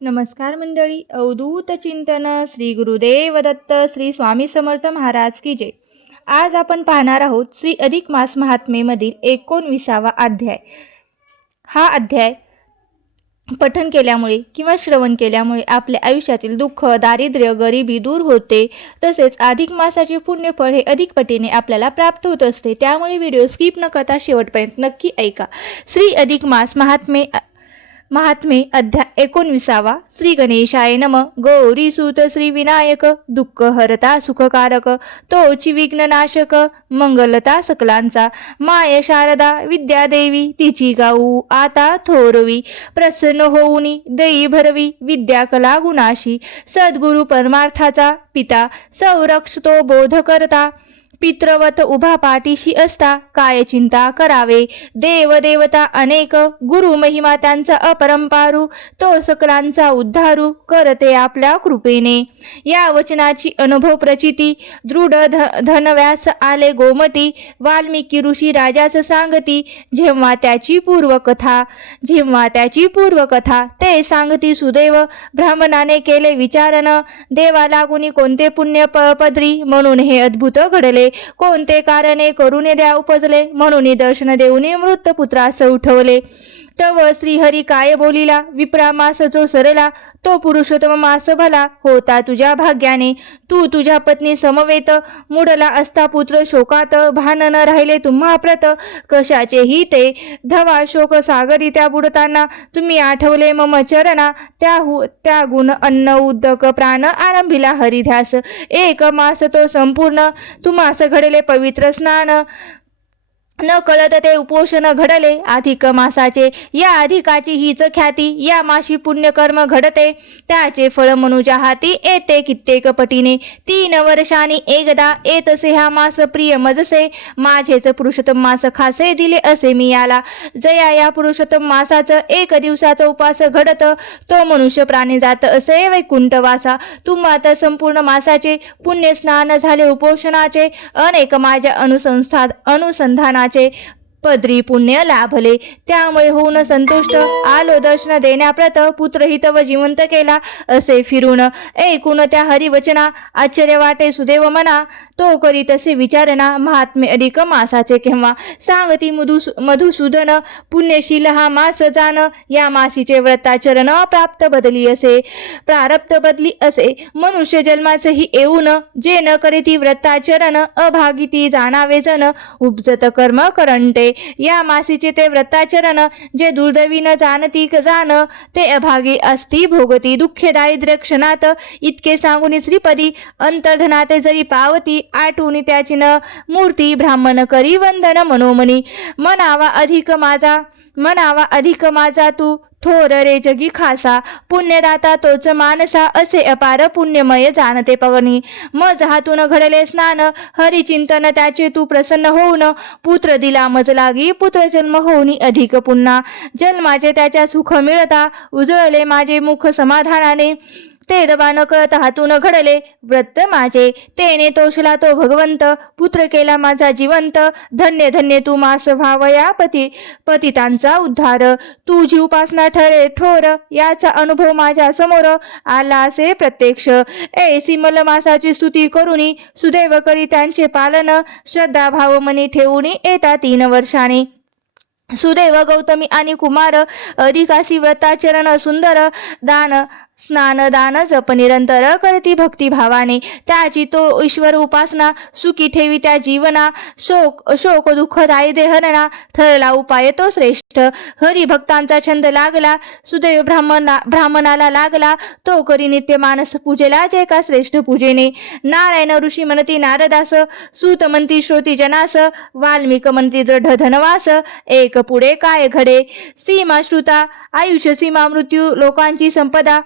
नमस्कार मंडळी. अवधूत चिंतन श्री गुरुदेव दत्त श्री स्वामी समर्थ महाराज की जय. आज आपण पाहणार आहोत श्री अधिक मास महात्मेमधील 19वा अध्याय. हा अध्याय पठन केल्यामुळे किंवा श्रवण केल्यामुळे आपल्या आयुष्यातील दुःख, दारिद्र्य, गरिबी दूर होते. तसेच अधिक मासाचे पुण्यफळ हे अधिक पटीने आपल्याला प्राप्त होत असते. त्यामुळे व्हिडिओ स्किप न करता शेवटपर्यंत नक्की ऐका. श्री अधिक मास महात्मे अध्याय 19वा. श्री गणेशाय नम. गौरी सुत श्री विनायक, दुःख हरता सुखकारक, तोची विघ्ननाशक, मंगलता सकलांचा, माय शारदा विद्यादेवी, तिची गाऊ आता थोरवी, प्रसन्न होऊनी दई भरवी, विद्या कला गुणाशी, सद्गुरु परमार्थाचा पिता, संरक्षतो बोध करता, पितृवत उभा पाठीशी असता, काय चिंता करावे, देव देवता अनेक, गुरु महिमा त्यांचा अपरंपारू, तो सकलांचा उद्धारू, करते आपल्या कृपेने. या वचनाची अनुभव प्रचिती, दृढ धनव्यास आले गोमटी, वाल्मिकी ऋषी राजास सांगती, जेव्हा त्याची पूर्वकथा ते सांगती सुदैव, ब्राह्मणाने केले विचारण, देवा लागुनी कोणते पुण्य पदरी, म्हणून हे अद्भुत घडले, कोणते कारणे करून द्या उपजले, म्हणून दर्शन देऊनी मृत पुत्रास उठवले. तव श्रीहरी काय बोलिला, विप्रा मास जो सरला, तो पुरुषोत्तम मास भला, होता तुझ्या भाग्याने, तू तुझ्या पत्नी समवेत, मुडला असता पुत्र शोकात, भान न राहिले तुम्हा प्रत, कशाचेही ते धवा शोक सागरी त्या बुडताना, तुम्ही आठवले मम चरणा, त्या गुण अन्न उदक प्राण आरंभिला हरिध्यास, एक मास तो संपूर्ण, तुम्हास घडले पवित्र स्नान, न कळत ते उपोषण घडले अधिक मासाचे, या अधिकाची हीच ख्याती, या माशी पुण्यकर्म घडते, त्याचे फळ मनुजा हाती येते कित्येक पटीने, 3 वर्षांनी एकदा येतसे हा मास प्रिय मजसे, माझेच पुरुषोत्तम मास खासे दिले असे मी याला, जया या पुरुषोत्तम मासाचं 1 दिवसाचा उपास घडत, तो मनुष्य प्राणी जात असे वैकुंठवासा, तुम्हात संपूर्ण मासाचे पुण्य स्नान झाले उपोषणाचे, अनेक माझ्या अनुसंधानाचे पदरी पुण्य लाभले, त्यामुळे होऊन संतुष्ट आलो दर्शन देण्याप्रत, पुत्रहित व जिवंत केला असे फिरून, ऐकून त्या हरिवचना आश्चर्य वाटे सुदैव मना, तो करी तसे विचारणा, महात्मे अधिक मासाचे केव्हा, सांगती मधुसूदन, पुण्यशील हा मास जाण, या मासीचे व्रताचरण प्रारब्ध बदली असे, मनुष्य जन्माचे ही येऊन, जे न करे ती व्रताचरण, अभागिती जाणावे जन, उपजत कर्म करंटे, या मासीचे ते व्रताचरण, जे दुर्दैवी न जाणती जाण, ते अभागी असती भोगती, दुःखे दारिद्र्य क्षणात, इतके सांगून श्रीपदी, अंतर्धनाते जरी पावती, आठवणी त्याची न मूर्ती, ब्राह्मण करी वंदन मनोमनी, म्हणावा अधिक माझा तू थोर रे जगी खासा, पुण्यदाता तोच मानसा, असे अपार पुण्यमय जाणते पवनी, मज हातून घडले स्नान, हरिचिंतन त्याचे तू प्रसन्न होऊन, पुत्र दिला मज लागी, पुत्र जन्म होऊनी अधिक पुन्हा, जन्माचे त्याच्या सुख मिळता, उजळले माझे मुख समाधानाने, ते दबा न कळत हातून घडले व्रत माझे, तेने तोषला तो भगवंत, पुत्र केला माझा जिवंत, धन्य धन्य तू मास व्हावया पतितांचा उद्धार, तुझी उपासना ठरे ठोर, याचा अनुभव माझ्या समोर आला असे प्रत्यक्ष, ऐसी मल मासाची स्तुती करुनी, सुदैव करी त्यांचे पालन, श्रद्धा भाव मनी ठेवूनी येता 3 वर्षाने, सुदैव गौतमी आणि कुमार, अधिकासी व्रताचरण सुंदर, स्नान दान जप निरंतर करती भक्ती भावाने, त्याची तो ईश्वर उपासना, सुखी ठेवी त्या जीवना, शोक दुःख दारिद्र्य हरणा, ठरला उपाय तो श्रेष्ठ, हरिभक्तांचा छंद लागला, सुदैव ब्राह्मणाला लागला, तो करी नित्य मानस पूजेला, जे का श्रेष्ठ पूजेने, नारायण ऋषी म्हणती नारदास, सूत म्हणती श्रोती जनास, वाल्मिक म्हणती दृढ धनवास, एक पुढे काय घडे, सीमा श्रुता आयुष्य सीमा मृत्यू लोकांची संपदा,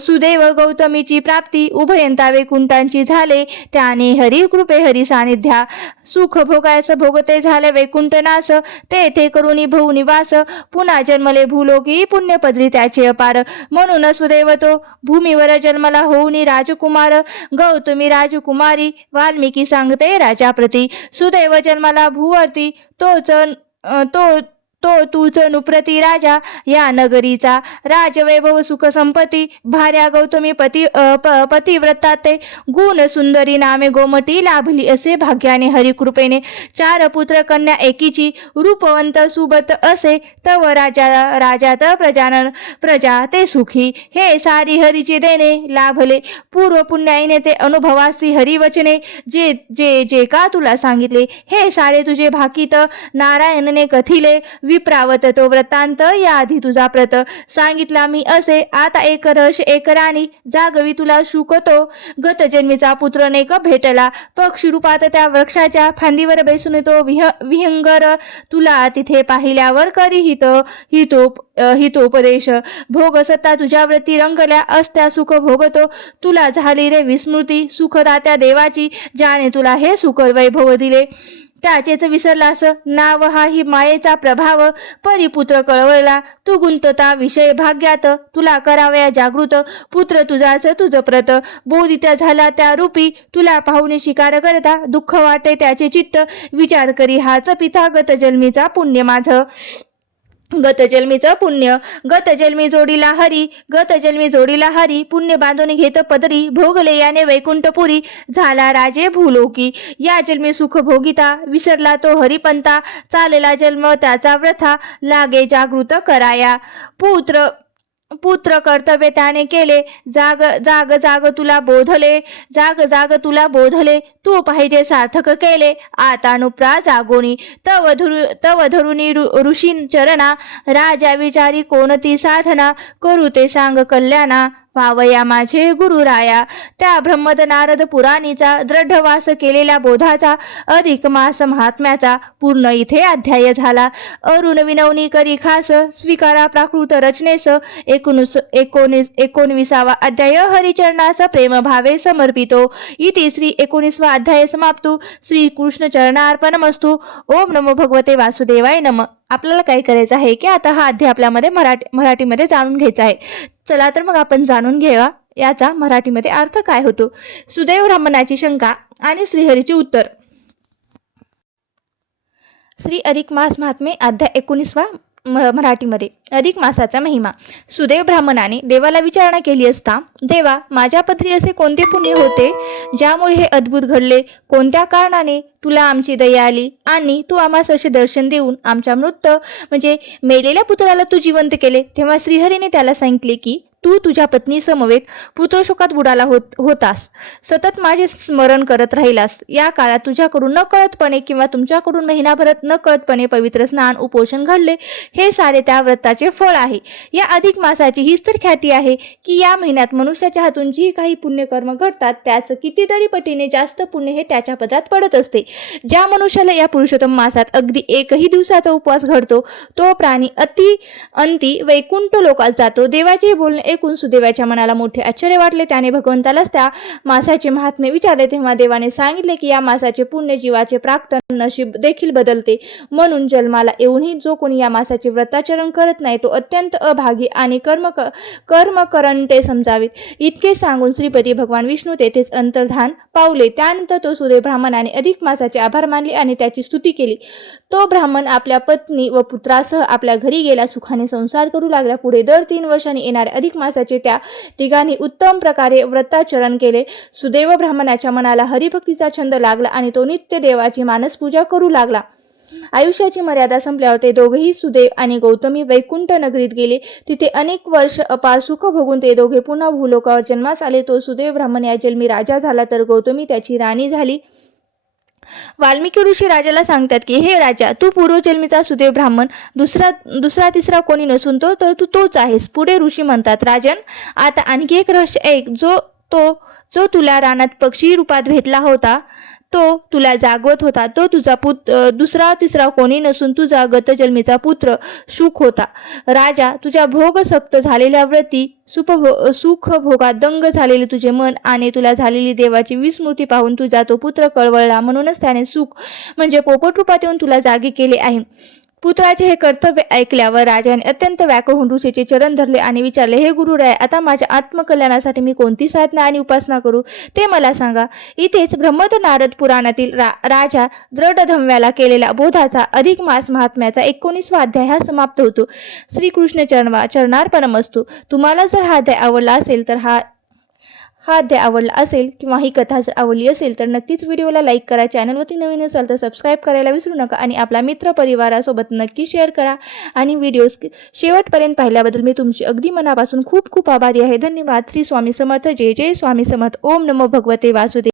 सुदैव गौतमीची प्राप्ती, उभयंता वैकुंठांची झाले, त्याने हरी कृपे हरी सानिध्या, सुख भोगायस भोगते झाले वैकुंठनास, तेथे करुणी भू निवास, पुन्हा जन्मले भूलोकी, पुण्यपदरी त्याचे अपार, म्हणून सुदैव तो भूमीवर जन्मला होऊनी राजकुमार, गौतमी राजकुमारी, वाल्मिकी सांगते राजाप्रती, सुदैव जन्माला भूवरती, तूच नुप्रती राजा या नगरीचा, राजवैभव सुख संपत्ती भार्या गौतमी पतिव्रता ते गुण सुंदरी नामे गोमटी लाभली असे भाग्याने हरिकृपेने 4 पुत्र कन्या एकीची, रूपवंत सुबत असे तव राजात प्रजा ते सुखी, हे सारी हरीची देणे लाभले पूर्व पुण्याईने ते अनुभवासी हरिवचने, जे जे जे का तुला सांगितले हे सारे तुझे भाकीत नारायणने कथिले, विप्रावत तो वृत्तांत या आधी तुझा प्रत सांगितला मी असे, आता एक रश एक राणी जागवी तुला शुकतो, गत जन्मीचा पुत्र नेक भेटला पक्षी रूपात त्या वृक्षाच्या फांदीवर बैसून तो विहंगर, तुला तिथे पाहिल्यावर करी हितोपदेश, भोग सत्ता तुझ्यावरती रंगल्या असत्या सुख भोगतो, तुला झाली रे विस्मृती सुखदात्या देवाची, ज्याने तुला हे सुख वैभव दिले त्याचेच विसरलास, नाव हा ही मायेचा प्रभाव, परिपुत्र कळवळला तू गुंतता विषय भाग्यात, तुला करावया जागृत पुत्र तुझाच तुझ प्रत, बोधित्या झाला त्या रूपी, तुला पाहुणे शिकार करता दुःख वाटे त्याचे चित्त, विचार करी हाच पिता गत जन्मीचा पुण्य माझ, गत जन्मी जोडीला हरी पुण्य बांधून घेत पदरी, भोगले याने वैकुंठपुरी झाला राजे भूलोकी, या जन्मी सुख भोगिता विसरला तो हरिपंता, चालेला जन्म त्याचा व्रथा लागे जागृत कराया, पुत्र कर्तव्य त्याने केले, जाग जाग तुला बोधले तू पाहिजे सार्थक केले, आता नुप्रा जागोनी तव धरुनी ऋषी चरणा, राजा विचारी कोणती साधना, करू ते सांग कल्याणा, वावया माझे गुरुराया, त्या ब्रह्मद नारद पुराणीचा दृढवास केलेल्या बोधाचा अधिक मास महात्म्याचा पूर्ण इथे अध्याय झाला, अरुण विनवणी करी खास स्वीकारा प्राकृत रचनेस, 19वा अध्याय हरिचरणास प्रेम भावे समर्पितो, इति श्री 19वा अध्याय समाप्तो, श्री कृष्ण चरणार्पणमस्तु, ओम नमो भगवते वासुदेवाय नमः. आपल्याला काय करायचं आहे की आता हा अध्याय आपल्यामध्ये मराठीमध्ये जाणून घ्यायचा आहे. चला तर मग आपण जाणून घेऊया याचा मराठीमध्ये अर्थ काय होतो. सुदैव ब्राह्मणाची शंका आणि श्रीहरीचे उत्तर. श्री अधिक मास महात्मे अध्याय 19वा मराठीमध्ये. अधिक मासाचा महिमा. सुदैव ब्राह्मणाने देवाला विचारणा केली असता, देवा माझ्या पत्री असे कोणते पुण्य होते ज्यामुळे हे अद्भुत घडले, कोणत्या कारणाने तुला आमची दया आली आणि तू आम्हास असे दर्शन देऊन आमच्या मृत म्हणजे मेलेल्या पुत्राला तू जिवंत केले. तेव्हा श्रीहरीने त्याला सांगितले की तू तुझ्या पत्नी समवेत पुत्रशोकात बुडाला होतास, सतत माझे स्मरण करत राहिलास. या काळात तुझ्याकडून न कळतपणे किंवा तुमच्याकडून महिनाभरात न कळतपणे पवित्र स्नान उपोषण घडले, हे सारे त्या व्रताचे फळ आहे. या अधिक मासाची हीच तर ख्याती आहे की या महिन्यात मनुष्याच्या हातून जी काही पुण्यकर्म घडतात त्याच कितीतरी पटीने जास्त पुण्य हे त्याच्या पदरात पडत असते. ज्या मनुष्याला या पुरुषोत्तम मासात अगदी एकही दिवसाचा उपवास घडतो तो प्राणी अंती वैकुंठ लोकात जातो. देवाचे बोलणे ऐकून सुदैवाच्या मनाला मोठे आश्चर्य वाटले. त्याने भगवंतालाच त्या मासाचे महात्म्य विचारले. तेव्हा देवाने सांगितले की या मासाचे पुण्य जीवाचे प्राक्तन नशीब देखील बदलते, म्हणून जन्माला येऊनही जो कोणी या मासाचे व्रताचरण करत नाही तो अत्यंत अभागी आणि कर्म करंटे समजावेत. इतके सांगून श्रीपती भगवान विष्णू तेथेच अंतर्धान पावले. त्यानंतर तो सुदैव ब्राह्मणाने अधिक मासाचे आभार मानले आणि त्याची स्तुती केली. तो ब्राह्मण आपल्या पत्नी व पुत्रासह आपल्या घरी गेला, सुखाने संसार करू लागला. पुढे दर 3 वर्षांनी येणारे अधिक मासाचे त्या तिघांनी उत्तम प्रकारे व्रताचरण केले. सुदैव ब्राह्मणाच्या मनाला हरिभक्तीचा छंद लागला आणि तो नित्य देवाची मानसपूजा करू लागला. आयुष्याची मर्यादा संपल्यावर ते दोघेही सुदैव आणि गौतमी वैकुंठ नगरीत गेले. तिथे अनेक वर्ष अपार सुख भोगून ते दोघे पुन्हा भूलोकावर जन्मास आले. तो सुदैव ब्राह्मण या जन्मी राजा झाला तर गौतमी त्याची राणी झाली. वाल्मिकी ऋषी राजाला सांगतात की हे राजा, तू पूर्वजन्मीचा सुदैव ब्राह्मण, दुसरा तिसरा कोणी नसून तर तू तोच आहेस. पुढे ऋषी म्हणतात, राजन आता आणखी एक रहस्य ऐक. जो तुला रानात पक्षी रूपात भेटला होता तो तुला जागवत होता, तो तुझा दुसरा तिसरा कोणी नसून तुझा गतजन्मीचा पुत्र शुक होता. राजा, तुझ्या भोगसक्त झालेल्या व्रती सुख भोगात दंग झालेले तुझे मन आणि तुला झालेली देवाची विस्मृती पाहून तुझा तो पुत्र कळवळला, म्हणूनच त्याने सुख म्हणजे पोपट रूपात येऊन तुला जागे केले आहे. पुत्राचे हे कर्तव्य ऐकल्यावर राजाने अत्यंत व्याकुळ होऊन ऋषीचे चरण धरले आणि विचारले, हे गुरुराय, आता माझ्या आत्मकल्याणासाठी मी कोणती साधना आणि उपासना करू ते मला सांगा. इथेच ब्रह्मद नारद पुराणातील राजा दृढधम्याला केलेला बोधाचा अधिक मास महात्म्याचा 19वा अध्याय हा समाप्त होतो. श्रीकृष्ण चरणार्पणमस्तु. तुम्हाला जर हा अध्याय आवडला असेल तर हा अध्याय आवडला असेल किंवा ही कथा जर आवडली असेल तर नक्कीच व्हिडिओला लाईक करा. चॅनलवरती नवीन असाल तर सबस्क्राईब करायला विसरू नका आणि आपला मित्र परिवारासोबत नक्की शेअर करा. आणि व्हिडिओ शेवटपर्यंत पाहिल्याबद्दल मी तुमची अगदी मनापासून खूप खूप आभारी आहे. धन्यवाद. श्री स्वामी समर्थ. जय जय स्वामी समर्थ. ओम नमो भगवते वासुदेव.